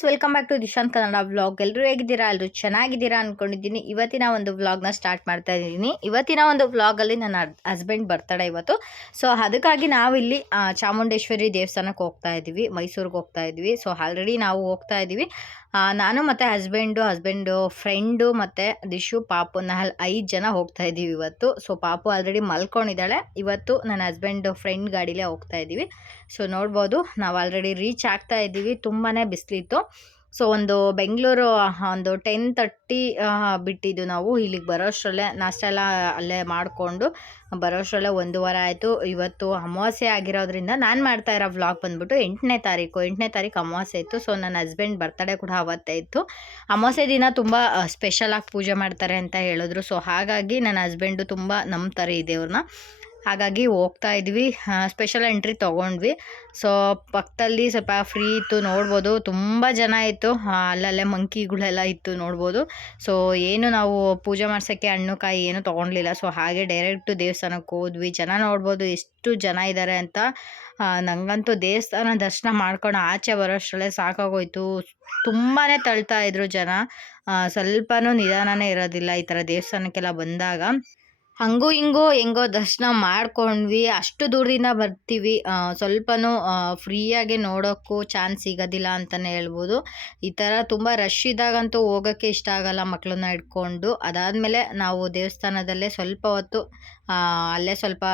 Friends, welcome back to Dishant Kannada vlog. ಎಲ್ಲರೂ ಹೇಗಿದ್ದೀರಾ? ಎಲ್ಲರೂ ಚೆನ್ನಾಗಿದ್ದೀರಾ ಅಂದ್ಕೊಂಡಿದ್ದೀನಿ. ಇವತ್ತಿನ ಒಂದು ವ್ಲಾಗ್ನ ಸ್ಟಾರ್ಟ್ ಮಾಡ್ತಾ ಇದ್ದೀನಿ. ಇವತ್ತಿನ ಒಂದು ವ್ಲಾಗಲ್ಲಿ ನನ್ನ ಹಸ್ಬೆಂಡ್ ಬರ್ತಡೇ ಇವತ್ತು. ಸೊ ಅದಕ್ಕಾಗಿ ನಾವಿಲ್ಲಿ ಚಾಮುಂಡೇಶ್ವರಿ ದೇವಸ್ಥಾನಕ್ಕೆ ಹೋಗ್ತಾ ಇದ್ದೀವಿ, ಮೈಸೂರಿಗೆ ಹೋಗ್ತಾ ಇದ್ವಿ. ಸೊ ಆಲ್ರೆಡಿ ನಾವು ಹೋಗ್ತಾ ಇದ್ದೀವಿ. ನಾನು ಮತ್ತು ಹಸ್ಬೆಂಡು ಫ್ರೆಂಡು ಮತ್ತು ದಿಶು ಪಾಪು 5 ಜನ ಹೋಗ್ತಾ ಇದ್ದೀವಿ ಇವತ್ತು. ಸೊ ಪಾಪು ಆಲ್ರೆಡಿ ಮಲ್ಕೊಂಡಿದ್ದಾಳೆ. ಇವತ್ತು ನನ್ನ ಹಸ್ಬೆಂಡು ಫ್ರೆಂಡ್ ಗಾಡಿಲೇ ಹೋಗ್ತಾ ಇದ್ದೀವಿ. ಸೊ ನೋಡ್ಬೋದು, ನಾವು ಆಲ್ರೆಡಿ ರೀಚ್ ಆಗ್ತಾ ಇದ್ದೀವಿ. ತುಂಬಾ ಬಿಸಿಲಿತ್ತು. ಸೊ ಒಂದು ಬೆಂಗಳೂರು ಒಂದು 10:30 ಬಿಟ್ಟಿದ್ದು ನಾವು ಇಲ್ಲಿಗೆ ಬರೋಷ್ಟರಲ್ಲೇ ನಾಷ್ಟ ಎಲ್ಲ ಅಲ್ಲೇ ಮಾಡಿಕೊಂಡು ಬರೋಷ್ಟರಲ್ಲೇ 1 ಆಯಿತು. ಇವತ್ತು ಅಮಾವಾಸ್ಯೆ ಆಗಿರೋದ್ರಿಂದ ನಾನು ಮಾಡ್ತಾ ಇರೋ ವ್ಲಾಗ್ ಬಂದ್ಬಿಟ್ಟು 8ನೇ ತಾರೀಕು ಅಮಾವಾಸ್ಯೆ ಇತ್ತು. ಸೊ ನನ್ನ ಹಸ್ಬೆಂಡ್ ಬರ್ತಡೇ ಕೂಡ ಅವತ್ತೇ ಇತ್ತು. ಅಮಾವಾಸ್ಯೆ ದಿನ ತುಂಬ ಸ್ಪೆಷಲಾಗಿ ಪೂಜೆ ಮಾಡ್ತಾರೆ ಅಂತ ಹೇಳಿದ್ರು. ಸೊ ಹಾಗಾಗಿ ನನ್ನ ಹಸ್ಬೆಂಡು ತುಂಬ ನಂಬ್ತಾರೆ ಈ ದೇವ್ರನ್ನ. ಹಾಗಾಗಿ ಹೋಗ್ತಾ ಇದ್ವಿ. ಸ್ಪೆಷಲ್ ಎಂಟ್ರಿ ತೊಗೊಂಡ್ವಿ. ಸೊ ಪಕ್ಕದಲ್ಲಿ ಸ್ವಲ್ಪ ಫ್ರೀ ಇತ್ತು, ನೋಡ್ಬೋದು. ತುಂಬ ಜನ ಇತ್ತು, ಅಲ್ಲಲ್ಲೇ ಮಂಕಿಗಳೆಲ್ಲ ಇತ್ತು ನೋಡ್ಬೋದು. ಸೊ ಏನು ನಾವು ಪೂಜೆ ಮಾಡ್ಸೋಕ್ಕೆ ಹಣ್ಣು ಕಾಯಿ ಏನು ತೊಗೊಳ್ಲಿಲ್ಲ. ಸೊ ಹಾಗೆ ಡೈರೆಕ್ಟು ದೇವಸ್ಥಾನಕ್ಕೆ ಹೋದ್ವಿ. ಜನ ನೋಡ್ಬೋದು ಎಷ್ಟು ಜನ ಇದ್ದಾರೆ ಅಂತ. ನನಗಂತೂ ದೇವಸ್ಥಾನ ದರ್ಶನ ಮಾಡ್ಕೊಂಡು ಆಚೆ ಬರೋಷ್ಟರಲ್ಲೇ ಸಾಕಾಗೋಯ್ತು. ತುಂಬಾ ತಳ್ತಾ ಇದ್ರು ಜನ. ಸ್ವಲ್ಪನೂ ನಿಧಾನನೇ ಇರೋದಿಲ್ಲ ಈ ಥರ ದೇವಸ್ಥಾನಕ್ಕೆಲ್ಲ ಬಂದಾಗ. ಹಂಗೂ ಹಿಂಗೂ ಹೆಂಗೋ ದರ್ಶನ ಮಾಡ್ಕೊಂಡ್ವಿ. ಅಷ್ಟು ದೂರದಿಂದ ಬರ್ತೀವಿ, ಸ್ವಲ್ಪನೂ ಫ್ರೀಯಾಗಿ ನೋಡೋಕ್ಕೂ ಚಾನ್ಸ್ ಸಿಗೋದಿಲ್ಲ ಅಂತಲೇ ಹೇಳ್ಬೋದು. ಈ ಥರ ತುಂಬ ರಶ್ ಇದ್ದಾಗಂತೂ ಹೋಗೋಕ್ಕೆ ಇಷ್ಟ ಆಗಲ್ಲ ಮಕ್ಕಳನ್ನ ಹಿಡ್ಕೊಂಡು. ಅದಾದಮೇಲೆ ನಾವು ದೇವಸ್ಥಾನದಲ್ಲೇ ಸ್ವಲ್ಪ ಹೊತ್ತು ಅಲ್ಲೇ ಸ್ವಲ್ಪ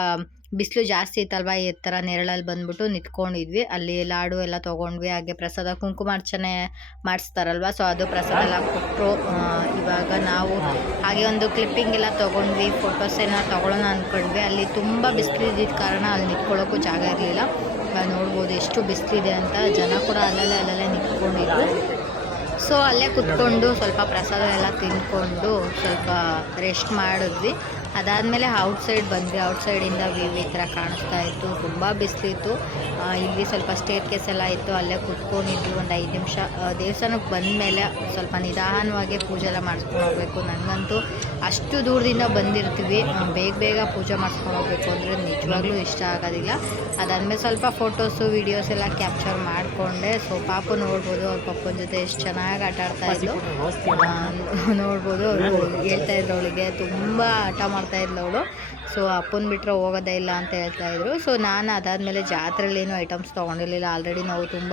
ಬಿಸಿಲು ಜಾಸ್ತಿ ಇತ್ತಲ್ವ, ಈ ಥರ ನೆರಳಲ್ಲಿ ಬಂದ್ಬಿಟ್ಟು ನಿಂತ್ಕೊಂಡಿದ್ವಿ. ಅಲ್ಲಿ ಲಾಡು ಎಲ್ಲ ತೊಗೊಂಡ್ವಿ. ಹಾಗೆ ಪ್ರಸಾದ ಕುಂಕುಮಾರ್ಚನೆ ಮಾಡಿಸ್ತಾರಲ್ವ, ಸೊ ಅದು ಪ್ರಸಾದ ಎಲ್ಲ ಕೊಟ್ಟರು. ಇವಾಗ ನಾವು ಹಾಗೆ ಒಂದು ಕ್ಲಿಪ್ಪಿಂಗ್ ಎಲ್ಲ ತೊಗೊಂಡ್ವಿ, ಫೋಟೋಸ್ ಏನೋ ತೊಗೊಳ್ಳೋಣ ಅಂದ್ಕೊಂಡ್ವಿ. ಅಲ್ಲಿ ತುಂಬ ಬಿಸಿಲಿದ್ದ ಕಾರಣ ಅಲ್ಲಿ ನಿಂತ್ಕೊಳ್ಳೋಕ್ಕೂ ಜಾಗ ಇರಲಿಲ್ಲ. ನೋಡ್ಬೋದು ಎಷ್ಟು ಬಿಸಿಲಿದೆ ಅಂತ. ಜನ ಕೂಡ ಅಲ್ಲಲ್ಲೇ ನಿಂತ್ಕೊಂಡಿದ್ರು. ಸೊ ಅಲ್ಲೇ ಕುತ್ಕೊಂಡು ಸ್ವಲ್ಪ ಪ್ರಸಾದ ಎಲ್ಲ ತಿಂದ್ಕೊಂಡು ಸ್ವಲ್ಪ ರೆಸ್ಟ್ ಮಾಡಿದ್ವಿ. ಅದಾದಮೇಲೆ ಔಟ್ಸೈಡ್ ಬಂದ್ವಿ. ಔಟ್ಸೈಡಿಂದ ವ್ಯೂ ಈ ಥರ ಕಾಣಿಸ್ತಾ ಇತ್ತು. ತುಂಬ ಬಿಸಿಲಿತ್ತು. ಇಲ್ಲಿ ಸ್ವಲ್ಪ ಸ್ಟೇರ್ ಕೇಸ್ ಎಲ್ಲ ಇತ್ತು, ಅಲ್ಲೇ ಕುತ್ಕೊಂಡಿದ್ವಿ ಒಂದು 5 ನಿಮಿಷ. ದೇವಸ್ಥಾನಕ್ಕೆ ಬಂದಮೇಲೆ ಸ್ವಲ್ಪ ನಿಧಾನವಾಗಿ ಪೂಜೆ ಎಲ್ಲ ಮಾಡಿಸ್ಕೊಂಡು ಹೋಗ್ಬೇಕು. ನನಗಂತೂ ಅಷ್ಟು ದೂರದಿಂದ ಬಂದಿರ್ತೀವಿ, ಬೇಗ ಪೂಜೆ ಮಾಡಿಸ್ಕೊಂಡು ಹೋಗ್ಬೇಕು ಅಂದರೆ ನಿಜವಾಗ್ಲೂ ಇಷ್ಟ ಆಗೋದಿಲ್ಲ. ಅದಾದಮೇಲೆ ಸ್ವಲ್ಪ ಫೋಟೋಸು ವೀಡಿಯೋಸ್ ಎಲ್ಲ ಕ್ಯಾಪ್ಚರ್ ಮಾಡಿಕೊಂಡೆ. ಸೊ ಪಾಪು ನೋಡ್ಬೋದು, ಅವ್ರ ಪಪ್ಪನ ಜೊತೆ ಎಷ್ಟು ಚೆನ್ನಾಗಿ ಆಟ ಆಡ್ತಾ ಇದ್ಲು ನೋಡ್ಬೋದು. ಹೇಳ್ತಾ ಇದ್ರು ಅವಳಿಗೆ ತುಂಬ ಆಟ ಮಾಡ್ತಾ ಇದ್ಲು ಅವಳು. ಸೊ ಅಪ್ಪನ ಬಿಟ್ಟರೆ ಹೋಗೋದೇ ಇಲ್ಲ ಅಂತ ಹೇಳ್ತಾಯಿದ್ರು. ಸೊ ನಾನು ಅದಾದಮೇಲೆ ಜಾತ್ರೆಯಲ್ಲಿ ಏನೂ ಐಟಮ್ಸ್ ತೊಗೊಂಡಿರಲಿಲ್ಲ. ಆಲ್ರೆಡಿ ನಾವು ತುಂಬ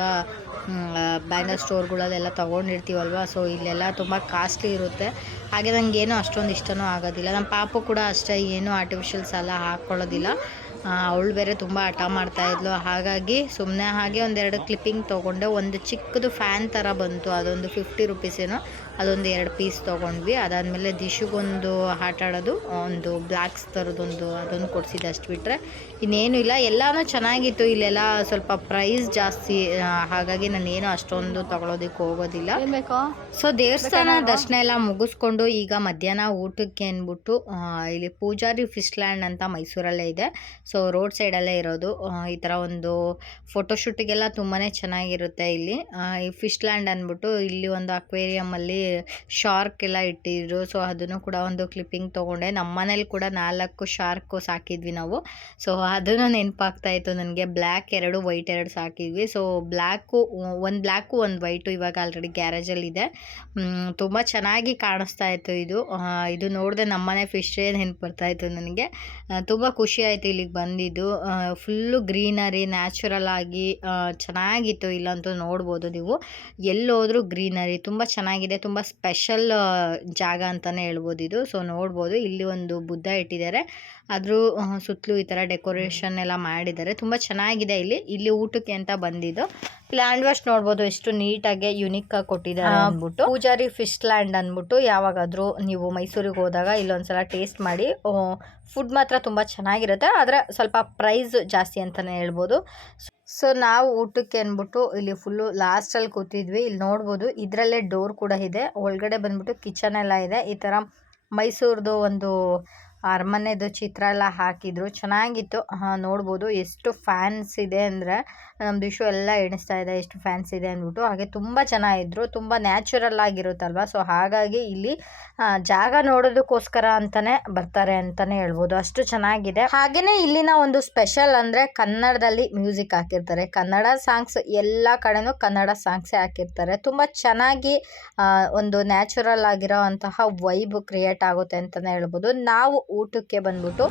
ಬ್ಯಾಂಗಲ್ ಸ್ಟೋರ್ಗಳಲ್ಲೆಲ್ಲ ತೊಗೊಂಡಿರ್ತೀವಲ್ವ. ಸೊ ಇಲ್ಲೆಲ್ಲ ತುಂಬ ಕಾಸ್ಟ್ಲಿ ಇರುತ್ತೆ. ಹಾಗೆ ನನಗೇನು ಅಷ್ಟೊಂದು ಇಷ್ಟನೂ ಆಗೋದಿಲ್ಲ. ನಮ್ಮ ಪಾಪು ಕೂಡ ಅಷ್ಟೇ, ಏನೂ ಆರ್ಟಿಫಿಷಿಯಲ್ಸ್ ಎಲ್ಲ ಹಾಕ್ಕೊಳ್ಳೋದಿಲ್ಲ. ಅವಳು ಬೇರೆ ತುಂಬ ಹಠ ಮಾಡ್ತಾಯಿದ್ಲು. ಹಾಗಾಗಿ ಸುಮ್ಮನೆ ಹಾಗೆ 2 ಕ್ಲಿಪ್ಪಿಂಗ್ ತೊಗೊಂಡೆ. ಒಂದು ಚಿಕ್ಕದು ಫ್ಯಾನ್ ಥರ ಬಂತು, ಅದೊಂದು 50 ರುಪೀಸೇನೋ, ಅದೊಂದು 2 ಪೀಸ್ ತೊಗೊಂಡ್ವಿ. ಅದಾದಮೇಲೆ ದಿಶುಗೊಂದು ಆಟ ಆಡೋದು ಒಂದು ಬ್ಲ್ಯಾಕ್ಸ್ ಥರದೊಂದು ಅದೊಂದು ಕೊಡಿಸಿದ್ದೆ. ಅಷ್ಟು ಬಿಟ್ಟರೆ ಇನ್ನೇನು ಇಲ್ಲ. ಎಲ್ಲನೂ ಚೆನ್ನಾಗಿತ್ತು. ಇಲ್ಲೆಲ್ಲ ಸ್ವಲ್ಪ ಪ್ರೈಸ್ ಜಾಸ್ತಿ, ಹಾಗಾಗಿ ನಾನೇನು ಅಷ್ಟೊಂದು ತೊಗೊಳೋದಕ್ಕೆ ಹೋಗೋದಿಲ್ಲ. ಸೊ ದೇವಸ್ಥಾನ ದರ್ಶನ ಎಲ್ಲ ಮುಗಿಸ್ಕೊಂಡು ಈಗ ಮಧ್ಯಾಹ್ನ ಊಟಕ್ಕೆ ಅಂದ್ಬಿಟ್ಟು ಇಲ್ಲಿ ಪೂಜಾರಿ ಫಿಶ್ ಲ್ಯಾಂಡ್ ಅಂತ ಮೈಸೂರಲ್ಲೇ ಇದೆ. ಸೊ ರೋಡ್ ಸೈಡಲ್ಲೇ ಇರೋದು. ಈ ಥರ ಒಂದು ಫೋಟೋಶೂಟಿಗೆಲ್ಲ ತುಂಬಾ ಚೆನ್ನಾಗಿರುತ್ತೆ ಇಲ್ಲಿ. ಈ ಫಿಶ್ ಲ್ಯಾಂಡ್ ಅಂದ್ಬಿಟ್ಟು ಇಲ್ಲಿ ಒಂದು ಅಕ್ವೇರಿಯಮಲ್ಲಿ ಶಾರ್ಕ್ ಎಲ್ಲ ಇಟ್ಟಿದ್ರು. ಸೊ ಅದನ್ನು ಕೂಡ ಒಂದು ಕ್ಲಿಪ್ಪಿಂಗ್ ತೊಗೊಂಡೆ. ನಮ್ಮ ಮನೇಲಿ ಕೂಡ 4 ಶಾರ್ಕು ಸಾಕಿದ್ವಿ ನಾವು. ಸೊ ಅದನ್ನು ನೆನಪಾಗ್ತಾಯಿತ್ತು ನನಗೆ. Black 2, white 2 ಸಾಕಿದ್ವಿ. ಸೊ ಒಂದು ಬ್ಲ್ಯಾಕು ಒಂದು ವೈಟು ಇವಾಗ ಆಲ್ರೆಡಿ ಗ್ಯಾರೇಜಲ್ಲಿದೆ. ತುಂಬ ಚೆನ್ನಾಗಿ ಕಾಣಿಸ್ತಾ ಇತ್ತು ಇದು ನೋಡಿದೆ ನಮ್ಮನೆ ಫಿಶ್ಶೇ ನೆನಪು ಬರ್ತಾಯಿತ್ತು ನನಗೆ. ತುಂಬ ಖುಷಿ ಆಯಿತು ಇಲ್ಲಿಗೆ ಬಂದಿದ್ದು. ಫುಲ್ಲು ಗ್ರೀನರಿ, ನ್ಯಾಚುರಲ್ ಆಗಿ ಚೆನ್ನಾಗಿತ್ತು. ಇಲ್ಲಂತೂ ನೋಡ್ಬೋದು ನೀವು, ಎಲ್ಲೋದ್ರೂ ಗ್ರೀನರಿ ತುಂಬ ಚೆನ್ನಾಗಿದೆ. ತುಂಬ ಸ್ಪೆಷಲ್ ಜಾಗ ಅಂತಲೇ ಹೇಳ್ಬೋದು ಇದು. ಸೊ ನೋಡ್ಬೋದು, ಇಲ್ಲಿ ಒಂದು ಬುದ್ಧ ಇಟ್ಟಿದ್ದಾರೆ, ಅದ್ರ ಸುತ್ತಲೂ ಈ ಥರ ಡೆಕೋರೇಷನ್ ಎಲ್ಲ ಮಾಡಿದ್ದಾರೆ. ತುಂಬ ಚೆನ್ನಾಗಿದೆ. ಇಲ್ಲಿ ಊಟಕ್ಕೆ ಅಂತ ಬಂದಿದ್ದು. ಲ್ಯಾಂಡ್ ವಾಶ್ ನೋಡ್ಬೋದು ಎಷ್ಟು ನೀಟಾಗಿ ಯುನಿಕ್ಕಾಗಿ ಕೊಟ್ಟಿದ್ದಾರೆ ಅಂದ್ಬಿಟ್ಟು. ಪೂಜಾರಿ ಫಿಶ್ ಲ್ಯಾಂಡ್ ಅಂದ್ಬಿಟ್ಟು ಯಾವಾಗಾದರೂ ನೀವು ಮೈಸೂರಿಗೆ ಹೋದಾಗ ಇಲ್ಲೊಂದ್ಸಲ ಟೇಸ್ಟ್ ಮಾಡಿ. ಫುಡ್ ಮಾತ್ರ ತುಂಬ ಚೆನ್ನಾಗಿರುತ್ತೆ, ಆದರೆ ಸ್ವಲ್ಪ ಪ್ರೈಸ್ ಜಾಸ್ತಿ ಅಂತಲೇ ಹೇಳ್ಬೋದು. ಸೊ ನಾವು ಊಟಕ್ಕೆ ಅಂದ್ಬಿಟ್ಟು ಇಲ್ಲಿ ಫುಲ್ಲು ಲಾಸ್ಟಲ್ಲಿ ಕೂತಿದ್ವಿ. ಇಲ್ಲಿ ನೋಡ್ಬೋದು, ಇದರಲ್ಲೇ ಡೋರ್ ಕೂಡ ಇದೆ. ಒಳಗಡೆ ಬಂದ್ಬಿಟ್ಟು ಕಿಚನ್ ಎಲ್ಲ ಇದೆ. ಈ ಥರ ಮೈಸೂರದು ಒಂದು ಅರಮನೆದು ಚಿತ್ರ ಎಲ್ಲ ಹಾಕಿದ್ರು, ಚೆನ್ನಾಗಿತ್ತು. ನೋಡ್ಬೋದು ಎಷ್ಟು ಫ್ಯಾನ್ಸ್ ಇದೆ ಅಂದರೆ ನಮ್ಮ ದಿಶು ಎಲ್ಲ ಎಣಿಸ್ತಾ ಇದೆ ಎಷ್ಟು ಫ್ಯಾನ್ಸ್ ಇದೆ ಅಂದ್ಬಿಟ್ಟು. ಹಾಗೆ ತುಂಬ ಜನ ಇದ್ದರು, ತುಂಬ ನ್ಯಾಚುರಲ್ ಆಗಿರುತ್ತಲ್ವ, ಸೊ ಹಾಗಾಗಿ ಇಲ್ಲಿ ಜಾಗ ನೋಡೋದಕ್ಕೋಸ್ಕರ ಅಂತಲೇ ಬರ್ತಾರೆ ಅಂತಲೇ ಹೇಳ್ಬೋದು, ಅಷ್ಟು ಚೆನ್ನಾಗಿದೆ. ಹಾಗೆಯೇ ಇಲ್ಲಿನ ಒಂದು ಸ್ಪೆಷಲ್ ಅಂದರೆ ಕನ್ನಡದಲ್ಲಿ ಮ್ಯೂಸಿಕ್ ಹಾಕಿರ್ತಾರೆ, ಕನ್ನಡ ಸಾಂಗ್ಸ್ ಎಲ್ಲ ಕಡೆನೂ ಕನ್ನಡ ಸಾಂಗ್ಸೇ ಹಾಕಿರ್ತಾರೆ. ತುಂಬ ಚೆನ್ನಾಗಿ ಒಂದು ನ್ಯಾಚುರಲ್ ಆಗಿರೋ ಅಂತಹ ವೈಬ್ ಕ್ರಿಯೇಟ್ ಆಗುತ್ತೆ ಅಂತಲೇ ಹೇಳ್ಬೋದು. ನಾವು ಊಟಕ್ಕೆ ಬಂದ್ಬಿಟ್ಟು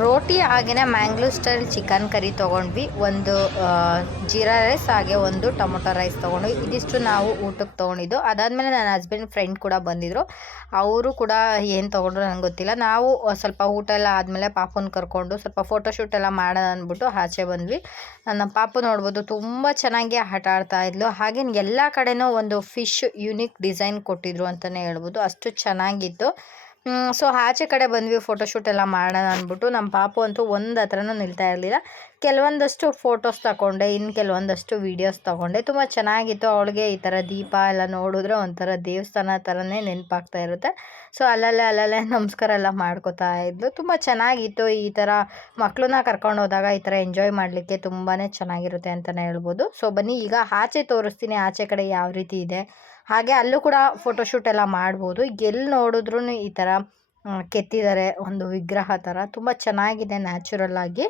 ರೋಟಿ ಹಾಗೆಯೇ ಮ್ಯಾಂಗ್ಳೂರ್ ಸ್ಟೈಲ್ ಚಿಕನ್ ಕರಿ ತೊಗೊಂಡ್ವಿ, ಒಂದು ಜೀರಾ ರೈಸ್ ಹಾಗೆ ಒಂದು ಟೊಮೊಟೊ ರೈಸ್ ತೊಗೊಂಡ್ವಿ. ಇದಿಷ್ಟು ನಾವು ಊಟಕ್ಕೆ ತೊಗೊಂಡಿದ್ದು. ಅದಾದಮೇಲೆ ನನ್ನ ಹಸ್ಬೆಂಡ್ ಫ್ರೆಂಡ್ ಕೂಡ ಬಂದಿದ್ದರು, ಅವರು ಕೂಡ ಏನು ತೊಗೊಂಡ್ರು ನನಗೆ ಗೊತ್ತಿಲ್ಲ. ನಾವು ಸ್ವಲ್ಪ ಊಟ ಎಲ್ಲ ಆದಮೇಲೆ ಪಾಪುನ ಕರ್ಕೊಂಡು ಸ್ವಲ್ಪ ಫೋಟೋಶೂಟ್ ಎಲ್ಲ ಮಾಡೋಣ ಅಂದ್ಬಿಟ್ಟು ಆಚೆ ಬಂದ್ವಿ. ನಮ್ಮ ಪಾಪು ನೋಡ್ಬೋದು ತುಂಬ ಚೆನ್ನಾಗಿ ಆಟ ಆಡ್ತಾ ಇದ್ಲು. ಹಾಗೆ ಎಲ್ಲ ಕಡೆನೂ ಒಂದು ಫಿಶ್ ಯೂನಿಕ್ ಡಿಸೈನ್ ಕೊಟ್ಟಿದ್ರು ಅಂತಲೇ ಹೇಳ್ಬೋದು, ಅಷ್ಟು ಚೆನ್ನಾಗಿತ್ತು. ಸೊ ಆಚೆ ಕಡೆ ಬಂದ್ವಿ ಫೋಟೋಶೂಟ್ ಎಲ್ಲ ಮಾಡೋಣ ಅಂದ್ಬಿಟ್ಟು. ನಮ್ಮ ಪಾಪು ಅಂತೂ ಒಂದು ಹತ್ರನೂ ನಿಲ್ತಾ ಇರಲಿಲ್ಲ. ಕೆಲವೊಂದಷ್ಟು ಫೋಟೋಸ್ ತಗೊಂಡೆ, ಇನ್ನು ಕೆಲವೊಂದಷ್ಟು ವೀಡಿಯೋಸ್ ತೊಗೊಂಡೆ. ತುಂಬ ಚೆನ್ನಾಗಿತ್ತು. ಅವಳಿಗೆ ಈ ಥರ ದೀಪ ಎಲ್ಲ ನೋಡಿದ್ರೆ ಒಂಥರ ದೇವಸ್ಥಾನ ಥರನೇ ನೆನಪಾಗ್ತಾ ಇರುತ್ತೆ. ಸೊ ಅಲ್ಲಲ್ಲೇ ನಮಸ್ಕಾರ ಎಲ್ಲ ಮಾಡ್ಕೋತಾ ಇದ್ಲು. ತುಂಬ ಚೆನ್ನಾಗಿತ್ತು. ಈ ಥರ ಮಕ್ಕಳನ್ನ ಕರ್ಕೊಂಡು ಹೋದಾಗ ಈ ಥರ ಎಂಜಾಯ್ ಮಾಡಲಿಕ್ಕೆ ತುಂಬಾ ಚೆನ್ನಾಗಿರುತ್ತೆ ಅಂತಲೇ ಹೇಳ್ಬೋದು. ಸೊ ಬನ್ನಿ ಈಗ ಆಚೆ ತೋರಿಸ್ತೀನಿ, ಆಚೆ ಕಡೆ ಯಾವ ರೀತಿ ಇದೆ. ಹಾಗೆ ಅಲ್ಲೂ ಕೂಡ ಫೋಟೋಶೂಟ್ ಎಲ್ಲ ಮಾಡ್ಬೋದು. ಎಲ್ಲಿ ನೋಡಿದ್ರೂ ಈ ಥರ ಕೆತ್ತಿದ್ದಾರೆ ಒಂದು ವಿಗ್ರಹ ಥರ, ತುಂಬ ಚೆನ್ನಾಗಿದೆ ನ್ಯಾಚುರಲ್ ಆಗಿ.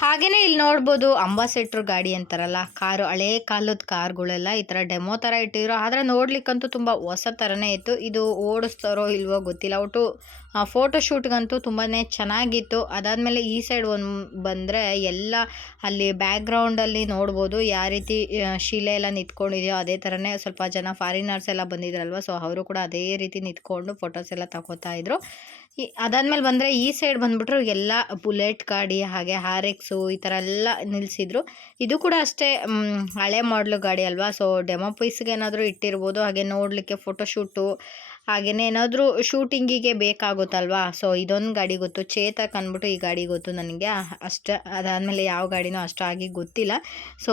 ಹಾಗೆಯೇ ಇಲ್ಲಿ ನೋಡ್ಬೋದು ಅಂಬಾಸೆಟ್ರ್ ಗಾಡಿ ಅಂತಾರಲ್ಲ, ಕಾರು, ಹಳೇ ಕಾಲದ ಕಾರ್ಗಳೆಲ್ಲ ಈ ಥರ ಡೆಮೋ ಥರ ಇಟ್ಟಿದ್ರು. ಆದರೆ ನೋಡ್ಲಿಕ್ಕಂತೂ ತುಂಬ ಹೊಸ ಥರನೇ ಇತ್ತು. ಇದು ಓಡಿಸ್ತಾರೋ ಇಲ್ವೋ ಗೊತ್ತಿಲ್ಲ, ಒಟ್ಟು ಫೋಟೋಶೂಟ್ಗಂತೂ ತುಂಬಾ ಚೆನ್ನಾಗಿತ್ತು. ಅದಾದಮೇಲೆ ಈ ಸೈಡ್ ಒಂದು ಬಂದರೆ ಎಲ್ಲ ಅಲ್ಲಿ ಬ್ಯಾಕ್ಗ್ರೌಂಡಲ್ಲಿ ನೋಡ್ಬೋದು ಯಾವ ರೀತಿ ಶಿಲೆ ಎಲ್ಲ ನಿಂತ್ಕೊಂಡಿದೆಯೋ ಅದೇ ಥರನೇ ಸ್ವಲ್ಪ ಜನ ಫಾರಿನರ್ಸ್ ಎಲ್ಲ ಬಂದಿದ್ರಲ್ವ, ಸೊ ಅವರು ಕೂಡ ಅದೇ ರೀತಿ ನಿಂತ್ಕೊಂಡು ಫೋಟೋಸ್ ಎಲ್ಲ ತಗೋತಾ ಇದ್ರು. ಅದಾದಮೇಲೆ ಬಂದರೆ ಈ ಸೈಡ್ ಬಂದುಬಿಟ್ರು ಎಲ್ಲ ಬುಲೆಟ್ ಗಾಡಿ ಹಾಗೆ ಹಾರೆಕ್ಸು ಈ ಥರ ಎಲ್ಲ ನಿಲ್ಲಿಸಿದ್ರು. ಇದು ಕೂಡ ಅಷ್ಟೇ ಹಳೆ ಮಾಡಲು ಗಾಡಿ ಅಲ್ವಾ, ಸೊ ಡೆಮೋ ಪೀಸ್ಗೆ ಏನಾದರೂ ಇಟ್ಟಿರ್ಬೋದು. ಹಾಗೆ ನೋಡಲಿಕ್ಕೆ ಫೋಟೋಶೂಟು ಹಾಗೆಯೇ ಏನಾದರೂ ಶೂಟಿಂಗಿಗೆ ಬೇಕಾಗುತ್ತಲ್ವಾ, ಸೊ ಇದೊಂದು ಗಾಡಿ ಗೊತ್ತು, ಚೇತಕ್ ಅಂದ್ಬಿಟ್ಟು ಈ ಗಾಡಿ ಗೊತ್ತು ನನಗೆ ಅಷ್ಟು. ಅದಾದಮೇಲೆ ಯಾವ ಗಾಡಿನೂ ಅಷ್ಟಾಗಿ ಗೊತ್ತಿಲ್ಲ. ಸೊ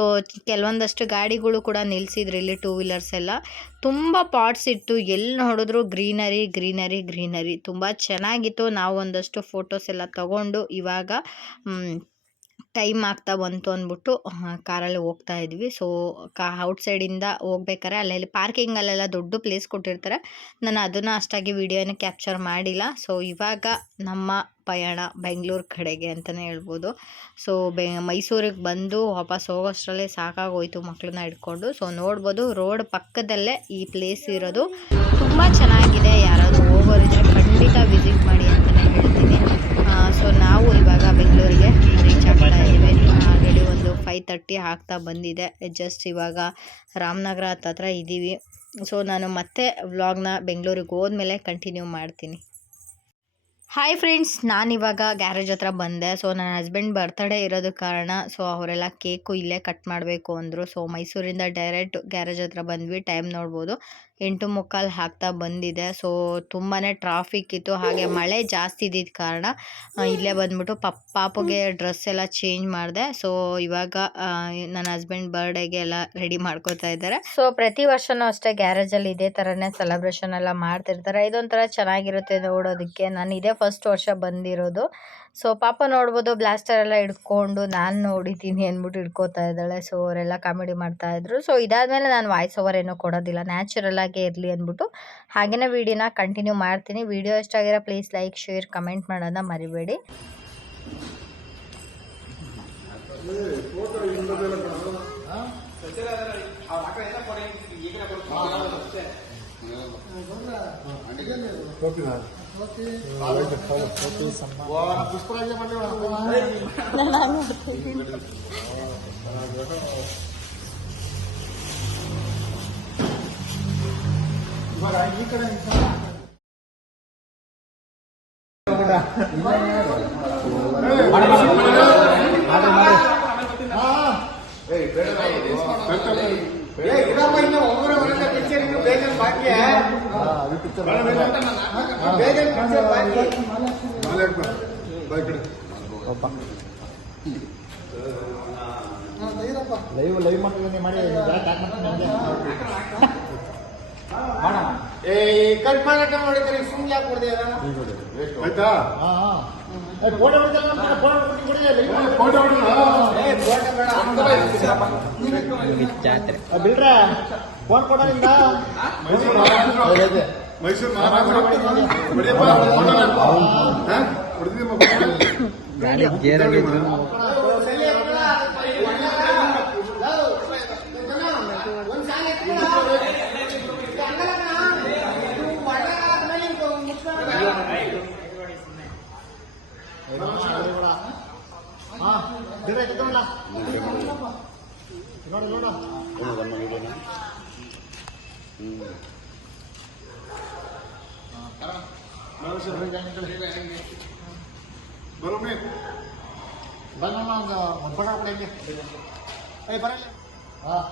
ಕೆಲವೊಂದಷ್ಟು ಗಾಡಿಗಳು ಕೂಡ ನಿಲ್ಲಿಸಿದ್ರು ಇಲ್ಲಿ, ಟೂ ವೀಲರ್ಸ್ ಎಲ್ಲ. ತುಂಬ ಪಾಟ್ಸ್ ಇತ್ತು, ಎಲ್ಲಿ ನೋಡಿದ್ರು ಗ್ರೀನರಿ ಗ್ರೀನರಿ ಗ್ರೀನರಿ, ತುಂಬ ಚೆನ್ನಾಗಿತ್ತು. ನಾವು ಒಂದಷ್ಟು ಫೋಟೋಸ್ ಎಲ್ಲ ತಗೊಂಡು ಇವಾಗ ಟೈಮ್ ಆಗ್ತಾ ಬಂತು ಅಂದ್ಬಿಟ್ಟು ಕಾರಲ್ಲಿ ಹೋಗ್ತಾ ಇದ್ವಿ. ಸೊ ಔಟ್ಸೈಡಿಂದ ಹೋಗ್ಬೇಕಾರೆ ಅಲ್ಲೆಲ್ಲಿ ಪಾರ್ಕಿಂಗಲ್ಲೆಲ್ಲ ದೊಡ್ಡ ಪ್ಲೇಸ್ ಕೊಟ್ಟಿರ್ತಾರೆ, ನಾನು ಅದನ್ನು ಅಷ್ಟಾಗಿ ವಿಡಿಯೋನ ಕ್ಯಾಪ್ಚರ್ ಮಾಡಿಲ್ಲ. ಸೊ ಇವಾಗ ನಮ್ಮ ಪಯಣ ಬೆಂಗಳೂರು ಕಡೆಗೆ ಅಂತಲೇ ಹೇಳ್ಬೋದು. ಸೊ ಮೈಸೂರಿಗೆ ಬಂದು ವಾಪಸ್ ಹೋಗೋಷ್ಟರಲ್ಲೇ ಸಾಕಾಗೋಯ್ತು ಮಕ್ಕಳನ್ನ ಹಿಡ್ಕೊಂಡು. ಸೊ ನೋಡ್ಬೋದು ರೋಡ್ ಪಕ್ಕದಲ್ಲೇ ಈ ಪ್ಲೇಸ್ ಇರೋದು, ತುಂಬ ಚೆನ್ನಾಗಿದೆ. ಯಾರಾದರೂ ಹೋಗೋರಿದ್ರೆ ಖಂಡಿತ ವಿಸಿಟ್ ಮಾಡಿ ಅಂತಲೇ ಹೇಳ್ತೀನಿ. ಸೊ ನಾವು ಇವಾಗ ಬೆಂಗಳೂರಿಗೆ ರೀಚ್ ಆಗ್ತಾ ಇದ್ದೀವಿ. ಆಲ್ರೆಡಿ ಒಂದು 5:30 ಆಗ್ತಾ ಬಂದಿದೆ. ಜಸ್ಟ್ ಇವಾಗ ರಾಮನಗರ ಹತ್ರ ಇದ್ದೀವಿ. ಸೊ ನಾನು ಮತ್ತೆ ವ್ಲಾಗ್ನ ಬೆಂಗಳೂರಿಗೆ ಹೋದ್ಮೇಲೆ ಕಂಟಿನ್ಯೂ ಮಾಡ್ತೀನಿ. ಹಾಯ್ ಫ್ರೆಂಡ್ಸ್, ನಾನಿವಾಗ ಗ್ಯಾರೇಜ್ ಹತ್ರ ಬಂದೆ. ಸೊ ನನ್ನ ಹಸ್ಬೆಂಡ್ ಬರ್ತಡೇ ಇರೋದು ಕಾರಣ ಸೊ ಅವರೆಲ್ಲ ಕೇಕು ಇಲ್ಲೇ ಕಟ್ ಮಾಡಬೇಕು ಅಂದರು. ಸೊ ಮೈಸೂರಿಂದ ಡೈರೆಕ್ಟ್ ಗ್ಯಾರೇಜ್ ಹತ್ರ ಬಂದ್ವಿ. ಟೈಮ್ ನೋಡ್ಬೋದು 8:45 ಆಗ್ತಾ ಬಂದಿದೆ. ಸೊ ತುಂಬಾ ಟ್ರಾಫಿಕ್ ಇತ್ತು, ಹಾಗೆ ಮಳೆ ಜಾಸ್ತಿ ಇದ್ದಿದ್ದ ಕಾರಣ ಇಲ್ಲೇ ಬಂದ್ಬಿಟ್ಟು ಪಾಪುಗೆ ಡ್ರೆಸ್ ಎಲ್ಲ ಚೇಂಜ್ ಮಾಡಿದೆ. ಸೊ ಇವಾಗ ನನ್ನ ಹಸ್ಬೆಂಡ್ ಬರ್ಡೇಗೆ ಎಲ್ಲ ರೆಡಿ ಮಾಡ್ಕೋತಾ ಇದ್ದಾರೆ. ಸೊ ಪ್ರತಿ ವರ್ಷವೂ ಅಷ್ಟೇ ಗ್ಯಾರೇಜಲ್ಲಿ ಇದೇ ಥರನೇ ಸೆಲೆಬ್ರೇಷನ್ ಎಲ್ಲ ಮಾಡ್ತಿರ್ತಾರೆ. ಇದೊಂಥರ ಚೆನ್ನಾಗಿರುತ್ತೆ ನೋಡೋದಕ್ಕೆ. ನಾನು ಇದೇ ಫಸ್ಟ್ ವರ್ಷ ಬಂದಿರೋದು. ಸೊ ಪಾಪ ನೋಡ್ಬೋದು ಬ್ಲಾಸ್ಟರ್ ಎಲ್ಲ ಹಿಡ್ಕೊಂಡು ನಾನು ನೋಡಿದ್ದೀನಿ ಅಂದ್ಬಿಟ್ಟು ಹಿಡ್ಕೋತಾ ಇದ್ದಾಳೆ. ಸೊ ಅವರೆಲ್ಲ ಕಾಮಿಡಿ ಮಾಡ್ತಾಯಿದ್ರು. ಸೊ ಇದಾದಮೇಲೆ ನಾನು ವಾಯ್ಸ್ ಓವರ್ ಏನೂ ಕೊಡೋದಿಲ್ಲ, ನ್ಯಾಚುರಲ್ ಆಗಿ ಇರಲಿ ಅಂದ್ಬಿಟ್ಟು ಹಾಗೇನೇ ವೀಡಿಯೋನ ಕಂಟಿನ್ಯೂ ಮಾಡ್ತೀನಿ. ವಿಡಿಯೋ ಇಷ್ಟ ಆಗಿರೋ ಪ್ಲೀಸ್ ಲೈಕ್ ಶೇರ್ ಕಮೆಂಟ್ ಮಾಡೋದನ್ನ ಮರಿಬೇಡಿ. ಈ ಕಡೆ ಲೈವ್ ಲೈವ್ ಮಾಡ್ತೀನಿ ಮಾಡಿ ಕಟ್ ಮಾಡಕ್ಕೆ ಮಾಡಿದ್ರೆ ಸುಮ್ಮನೆ ಯಾಕೆ ಕೊಡ್ದೆ ಆಯ್ತಾ ಫೋಟೋ ಜಾತ್ರೆ ಬಿಡ್ರ ಫೋನ್ ಕೊಡೋದ್ರಿಂದ ಮೈಸೂರು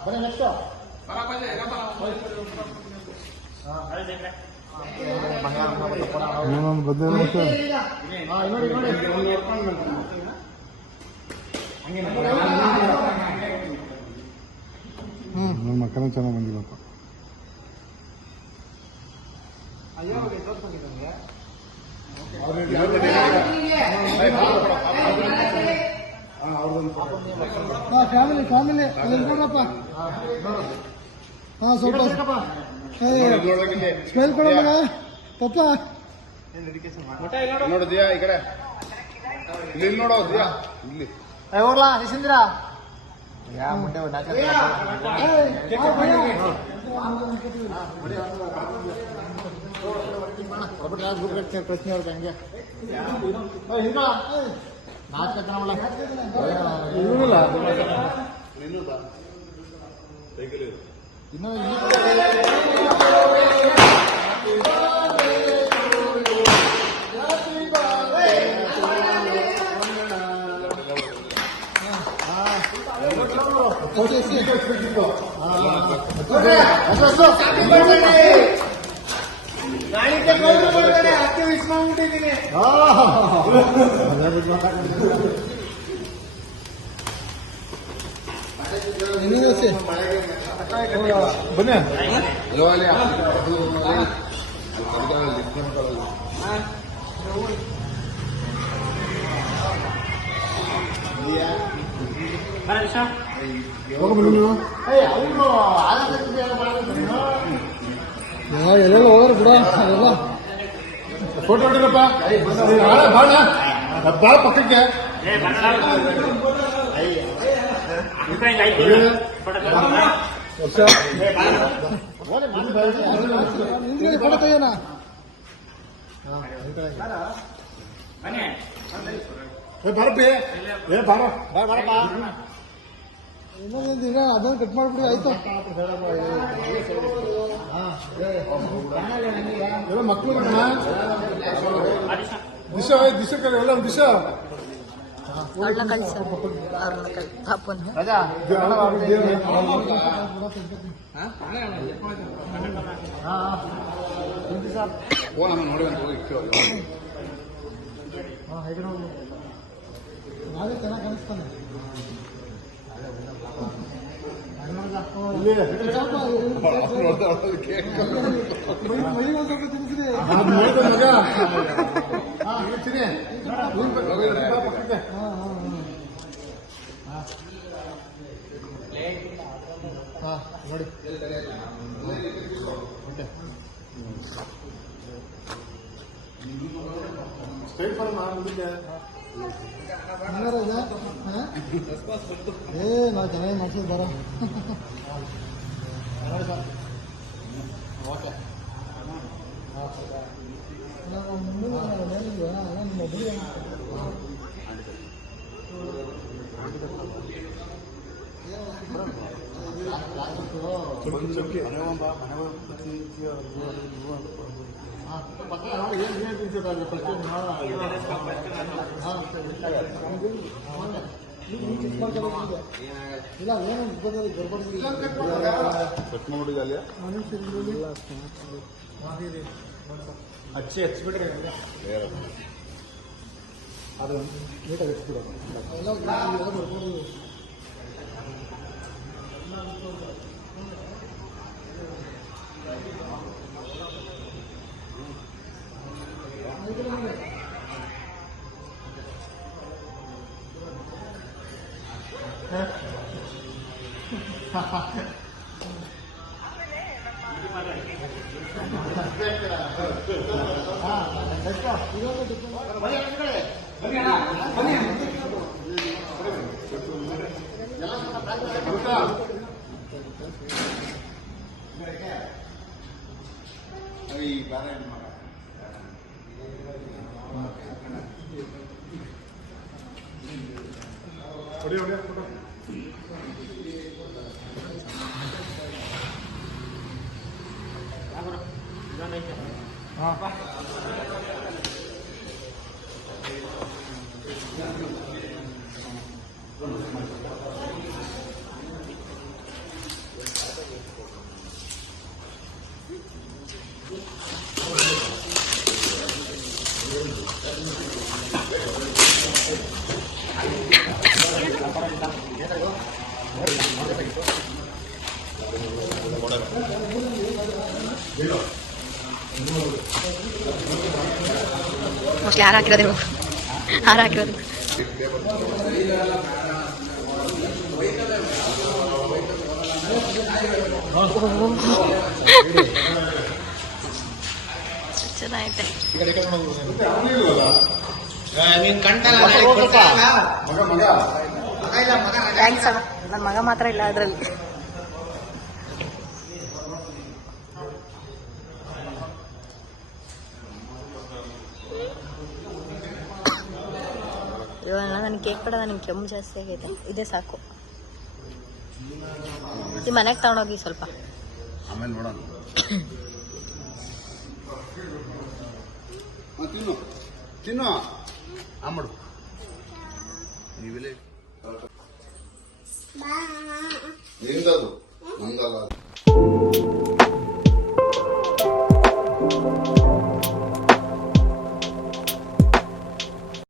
ಬನ್ನಿ ನೆಕ್ಸ್ಟ್ ನನ್ನ ಮಕ್ಕಳು ಚೆನ್ನಾಗಿ ಬಂದಿಲ್ಲಪ್ಪ. ಫ್ಯಾಮಿಲಿ ಫ್ಯಾಮಿಲಿ ಅಲ್ಲಿ ನೋಡ್ರಪ್ಪ. ಹಾ ಸ್ವಲ್ಪ ಸ್ಮೈಲ್ ಕೊಡೋಣ ಪಪ್ಪ. ನೋಡಿದ್ಯಾ ಈ ಕಡೆ ಇಲ್ಲಿ ನೋಡೋದ್ಯಾ ಇಲ್ಲಿ ಹೋಗ್ಲಾ ನಿಶಿಂದ್ರ ಯಾ ಮುಂಡೆ ಪ್ರಶ್ನೆ ಅವ್ರಿಗೆ ಹಂಗೆ ನಾಟಕ ಇನ್ನೂ ಬನ್ನಿ ಎಲ್ಲೆಲ್ಲ ಹೋಗ್ರು ಬಿಡ ಅದೆಲ್ಲ ಫೋಟೋ ಹೊಡಿರಪ್ಪ ಬಾಳ ಬಾಳ ಪಕ್ಕಕ್ಕೆ ಫೋಟೋ ತೆಗೆಯೋಣ. ಬಾರಪ್ಪಿ ಬಾರ ಬಾರಪ್ಪ ಇನ್ನೊಂದು ಈಗ ಅದನ್ನು ಕಟ್ ಮಾಡ್ಬಿಡಿ ಆಯ್ತು. ಎಲ್ಲ ಮಕ್ಕಳು ದಿಶ ದಿಶ ಎಲ್ಲ ದಿಶ ರಾಜಾ ನೋಡಿ ನಾವೇ ಚೆನ್ನಾಗಿ ಕಾಣಿಸ್ತಾನೆ. ಮೈ ಒಂದು ಸ್ವಲ್ಪ ತಿನ್ನಿಸ್ರಿ. ನೋಡಿ ಸ್ಟ್ರೈಟ್ ಫಾರ್ ಮಾಡಿದ್ದೆ ಏ ನಾ ಚೆನ್ನಾಗಿ ಮಾಡ್ಸಿದ್ ಬರ. ಓಕೆ ಪಕ್ಕ ಏನು ತಿನ್ಸೋದಾದ್ರೆ ಫಸ್ಟ್ ಇಲ್ಲ ಏನು ಇಬ್ಬರಲ್ಲಿ ಗರ್ಭದಲ್ಲಿ ಕಟ್ ಮಾಡ್ಬಿಟ್ಟಿದೆ ಅಲ್ಲಿ ಹಚ್ಚಿ ಹಚ್ಬಿಟ್ರೆ ಅದು ನೀಟಾಗಿ ಹಚ್ಬಿಡೋದು ಎಲ್ಲ ಬರ್ಬೋದು. ಹೊಡಿ ಹೊಡಿ ಫೋಟೋ ಹಾಂ ಮೋಸ್ಟ್ಲಿ ಹಾರ ಹಾಕಿರೋದು ಹಾರ ಹಾಕಿರೋದು ಚೆನ್ನಾಗೈತೆ. ಥ್ಯಾಂಕ್ಸ್ ಅಣ್ಣ, ನನ್ನ ಮಗ ಮಾತ್ರ ಇಲ್ಲ ಅದರಲ್ಲಿ. ಇವಾಗ ನನಗೆ ಕೇಕ್ ಬೇಡ, ನನಗೆ ಕೆಮ್ಮು ಜಾಸ್ತಿ ಆಗೈತೆ. ಇದೇ ಸಾಕು. ನಿಮ್ಮ ಮನೆಗೆ ತಗೊಂಡೋಗಿ ಸ್ವಲ್ಪ. ಆಮೇಲೆ ನೋಡೋಣ. ತಿನ್ನು ತಿನ್ನು ಆಮಡು ನೀವಿಲ್ಲಿ ನಿಂದದು ನಂದಲ್ಲ.